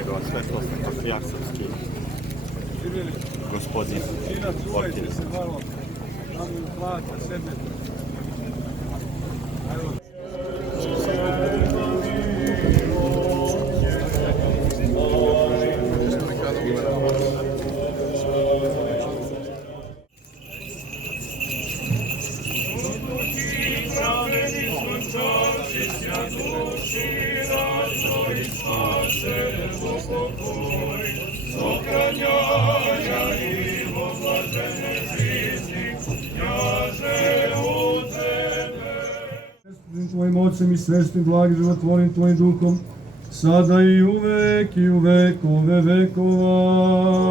njegova svetlost, patrijarh srpski, gospodin Portir. Tvojim Otcem i svesnim, blagim, životvornim Tvojim Duhom, sada i u vek i u vekove vekova.